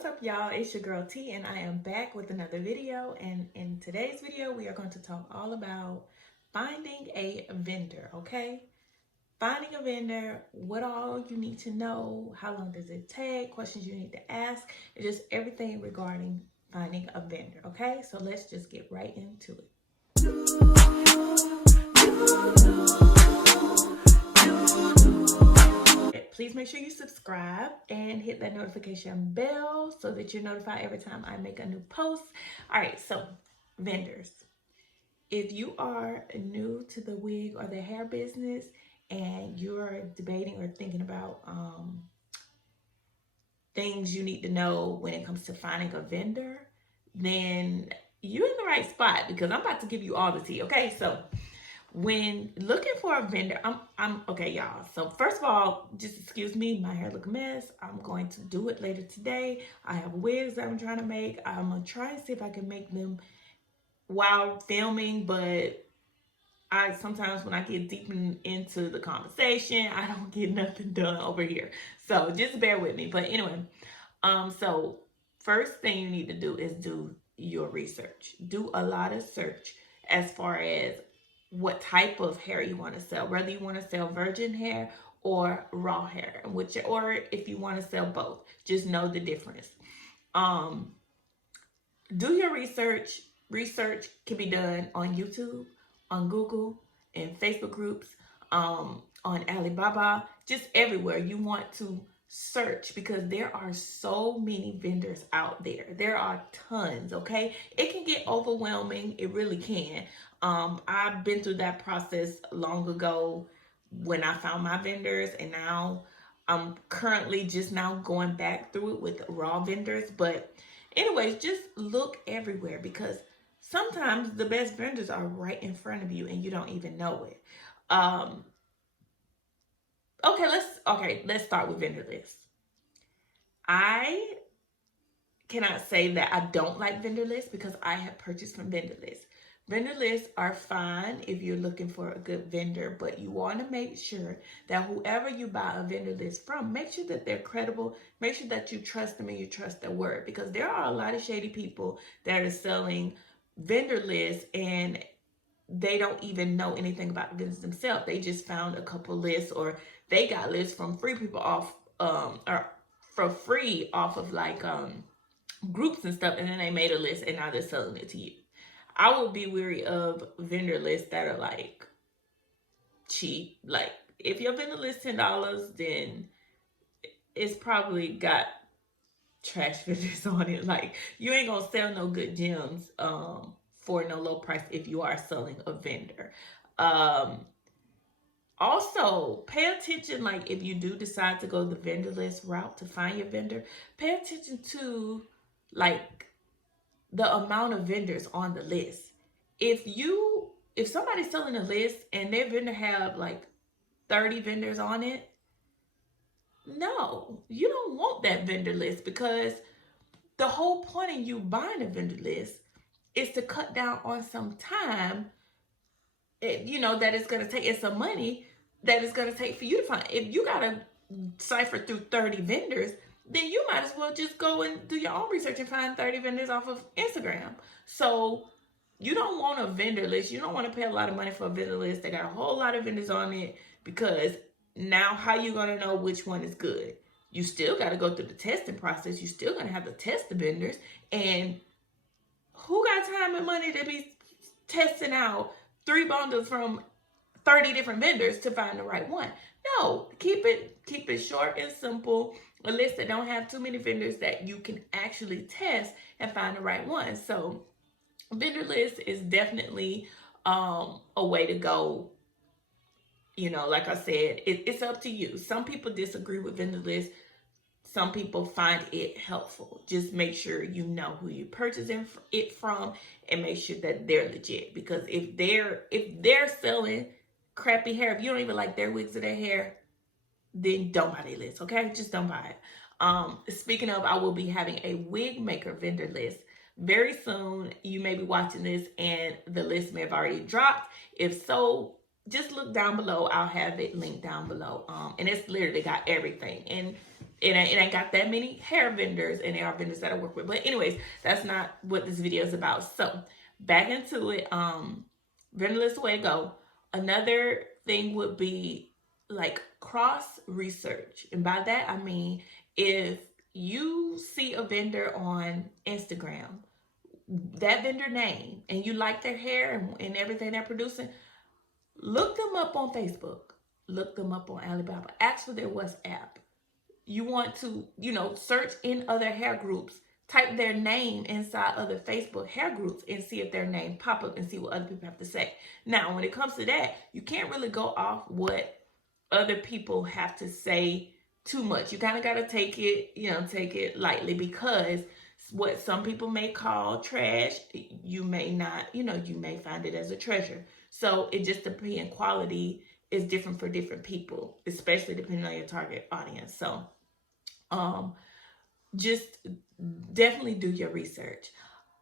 What's up, y'all? It's your girl T, and I am back with another video. And in today's video, we are going to talk all about finding a vendor, okay? Finding a vendor, what all you need to know, how long does it take, questions you need to ask, and just everything regarding finding a vendor, okay? So let's just get right into it. Please make sure you subscribe and hit that notification bell so that you're notified every time I make a new post. All right, so vendors. If you are new to the wig or the hair business and you're debating or thinking about things you need to know when it comes to finding a vendor, then you're in the right spot because I'm about to give you all the tea, okay? So when looking for a vendor, I'm okay, y'all. So first of all, just excuse me, my hair look a mess. I'm going to do it later today. I have wigs that I'm trying to make. I'm gonna try and see if I can make them while filming, but I sometimes when I get deep into the conversation, I don't get nothing done over here. So just bear with me. But anyway, so first thing you need to do is do your research. Do a lot of search as far as what type of hair you want to sell, whether you want to sell virgin hair or raw hair, or if you want to sell both, just know the difference. Do your research. Research can be done on YouTube, on Google, in Facebook groups, on Alibaba, just everywhere you want to search, because there are so many vendors out there. There are tons, okay? It can get overwhelming. It really can. I've been through that process long ago when I found my vendors, and now I'm currently just now going back through it with raw vendors. But anyways, just look everywhere, because sometimes the best vendors are right in front of you and you don't even know it. Okay, let's start with vendor lists. I cannot say that I don't like vendor lists because I have purchased from vendor lists. Vendor lists are fine if you're looking for a good vendor, but you want to make sure that whoever you buy a vendor list from, make sure that they're credible, make sure that you trust them and you trust their word, because there are a lot of shady people that are selling vendor lists and they don't even know anything about the business themselves. They just found a couple lists, or they got lists from free people off or for free off of like groups and stuff, and then they made a list and now they're selling it to you. I would be weary of vendor lists that are like cheap. Like if your vendor list $10, then it's probably got trash vendors on it. Like you ain't gonna sell no good gems for no low price if you are selling a vendor. Also, pay attention, like if you do decide to go the vendor list route to find your vendor, pay attention to like the amount of vendors on the list. If somebody's selling a list and their vendor have like 30 vendors on it, no, you don't want that vendor list, because the whole point of you buying a vendor list is to cut down on some time, that it's going to take. It's some money that it's going to take for you to find. If you got to cipher through 30 vendors, then you might as well just go and do your own research and find 30 vendors off of Instagram. So you don't want a vendor list. You don't want to pay a lot of money for a vendor list. They got a whole lot of vendors on it, because now how you going to know which one is good? You still got to go through the testing process. You still going to have to test the vendors. And who got time and money to be testing out 3 bundles from 30 different vendors to find the right one? No, keep it short and simple. A list that don't have too many vendors that you can actually test and find the right one. So vendor list is definitely a way to go. Like I said, it's up to you. Some people disagree with vendor lists. Some people find it helpful. Just make sure you know who you're purchasing it from and make sure that they're legit. Because if they're selling crappy hair, if you don't even like their wigs or their hair, then don't buy their list, okay? Just don't buy it. Speaking of, I will be having a wig maker vendor list very soon. You may be watching this and the list may have already dropped. If so, just look down below. I'll have it linked down below. And it's literally got everything. And it ain't got that many hair vendors, and there are vendors that I work with. But anyways, that's not what this video is about. So back into it. Vendorless way to go. Another thing would be like cross research, and by that I mean if you see a vendor on Instagram, that vendor name, and you like their hair and everything they're producing, look them up on Facebook, look them up on Alibaba, ask for their WhatsApp. You want to, search in other hair groups, type their name inside other Facebook hair groups and see if their name pop up and see what other people have to say. Now, when it comes to that, you can't really go off what other people have to say too much. You kind of got to take it lightly, because what some people may call trash, you may not, you may find it as a treasure. So it just depends. Quality is different for different people, especially depending on your target audience. So just definitely do your research.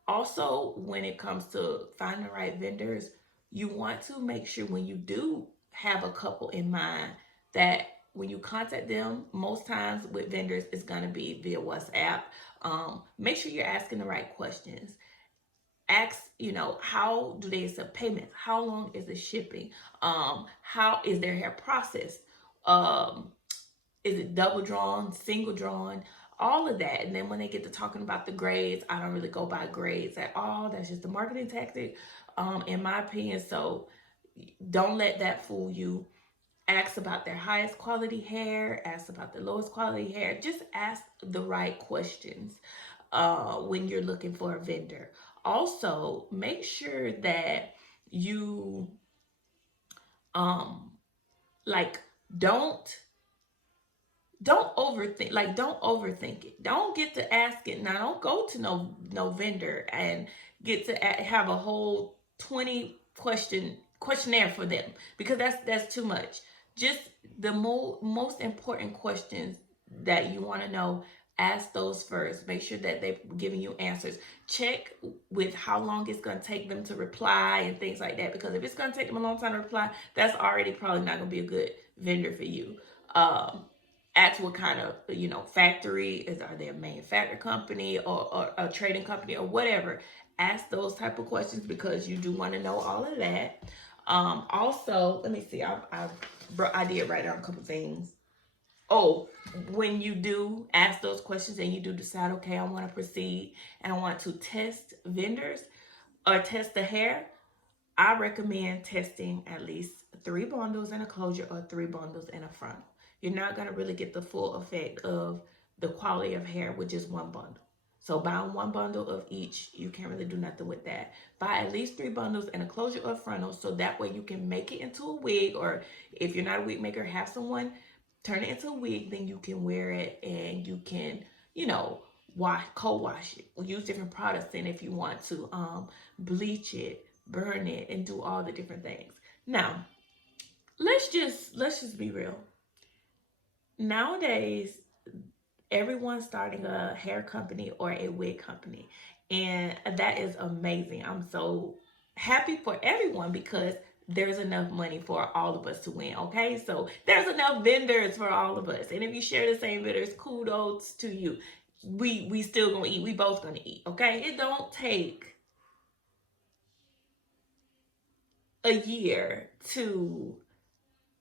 Also, when it comes to finding the right vendors, you want to make sure when you do have a couple in mind that when you contact them, most times with vendors, it's going to be via WhatsApp. Make sure you're asking the right questions. Ask, how do they accept payments? How long is the shipping? How is their hair processed? Is it double drawn, single drawn? All of that. And then when they get to talking about the grades, I don't really go by grades at all. That's just a marketing tactic, in my opinion. So don't let that fool you. Ask about their highest quality hair. Ask about the lowest quality hair. Just ask the right questions when you're looking for a vendor. Also, make sure that you don't overthink it. Don't get to ask it. Now, don't go to no vendor and get to have a whole 20 questionnaire for them, because that's too much. Just the most important questions that you want to know, ask those first. Make sure that they're giving you answers. Check with how long it's going to take them to reply and things like that, because if it's going to take them a long time to reply, that's already probably not going to be a good vendor for you. Ask what kind of, factory are they a manufacturing company or a trading company or whatever. Ask those type of questions, because you do want to know all of that. Also, let me see. I did write down a couple things. Oh, when you do ask those questions and you do decide, okay, I want to proceed and I want to test vendors or test the hair, I recommend testing at least 3 bundles in a closure or 3 bundles in a frontal. You're not going to really get the full effect of the quality of hair with just 1 bundle. So buying 1 bundle of each, you can't really do nothing with that. Buy at least 3 bundles in a closure or frontal, so that way you can make it into a wig, or if you're not a wig maker, have someone turn it into a wig, then you can wear it and you can, co-wash it or use different products in if you want to, bleach it, burn it, and do all the different things. Now, let's just be real. Nowadays, everyone's starting a hair company or a wig company, and that is amazing. I'm so happy for everyone, because there's enough money for all of us to win. Okay, so there's enough vendors for all of us, and if you share the same vendors, kudos to you. We still gonna eat. We both gonna eat. Okay, it don't take a year to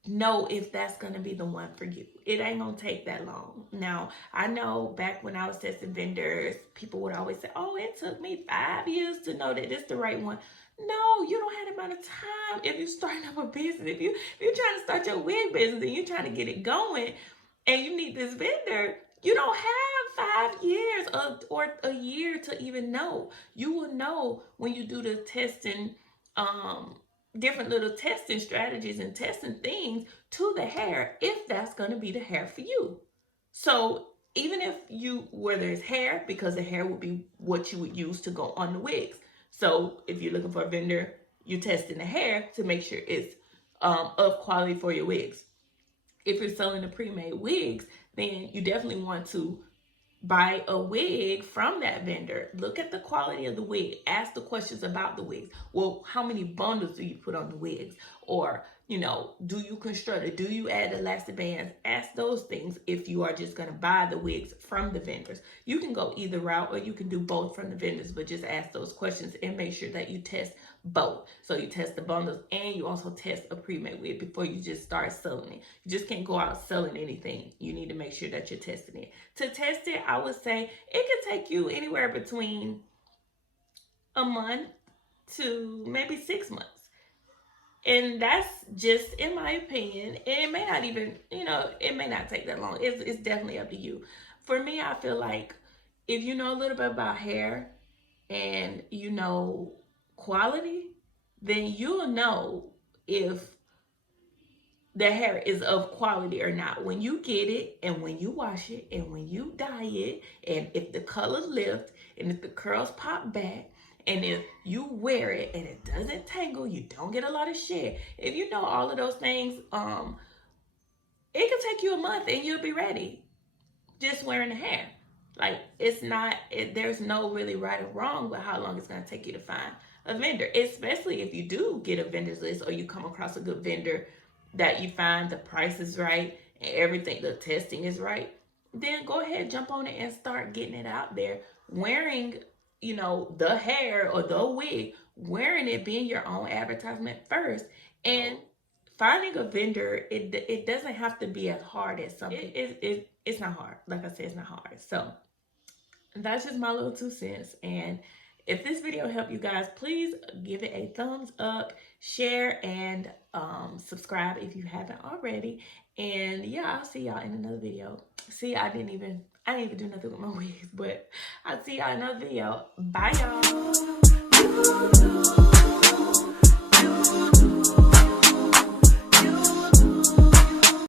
know if that's going to be the one for you. It ain't going to take that long. Now, I know back when I was testing vendors, people would always say, oh, it took me 5 years to know that this is the right one. No, you don't have the amount of time. If you're starting up a business, if you're trying to start your wig business and you're trying to get it going and you need this vendor, you don't have 5 years or a year to even know. You will know when you do the testing, different little testing strategies and testing things to the hair, if that's going to be the hair for you. So even if whether it's hair, because the hair would be what you would use to go on the wigs. So if you're looking for a vendor, you're testing the hair to make sure it's of quality for your wigs. If you're selling the pre-made wigs, then you definitely want to buy a wig from that vendor. Look at the quality of the wig. Ask the questions about the wigs. Well, how many bundles do you put on the wigs? Or You know, do you construct it? Do you add elastic bands? Ask those things if you are just going to buy the wigs from the vendors. You can go either route or you can do both from the vendors, but just ask those questions and make sure that you test both. So you test the bundles and you also test a pre-made wig before you just start selling it. You just can't go out selling anything. You need to make sure that you're testing it. To test it, I would say it could take you anywhere between a month to maybe 6 months. And that's just in my opinion. And it may not even, you know, it may not take that long. It's definitely up to you. For me, I feel like if you know a little bit about hair and you know quality, then you'll know if the hair is of quality or not when you get it and when you wash it and when you dye it, and if the color lifts and if the curls pop back, and if you wear it and it doesn't tangle, you don't get a lot of shed. If you know all of those things, it can take you a month and you'll be ready just wearing the hair. Like, it's not, there's no really right or wrong with how long it's going to take you to find a vendor, especially if you do get a vendor's list or you come across a good vendor that you find the price is right and everything, the testing is right. Then go ahead, jump on it and start getting it out there, wearing, you know, the hair or the wig, wearing it, being your own advertisement first, and finding a vendor. It doesn't have to be as hard as something. It's not hard. Like I said, it's not hard. So that's just my little 2 cents. And if this video helped you guys, please give it a thumbs up, share, and subscribe if you haven't already. And yeah, I'll see y'all in another video. See, I didn't even do nothing with my wigs, but I'll see y'all in another video. Bye, y'all.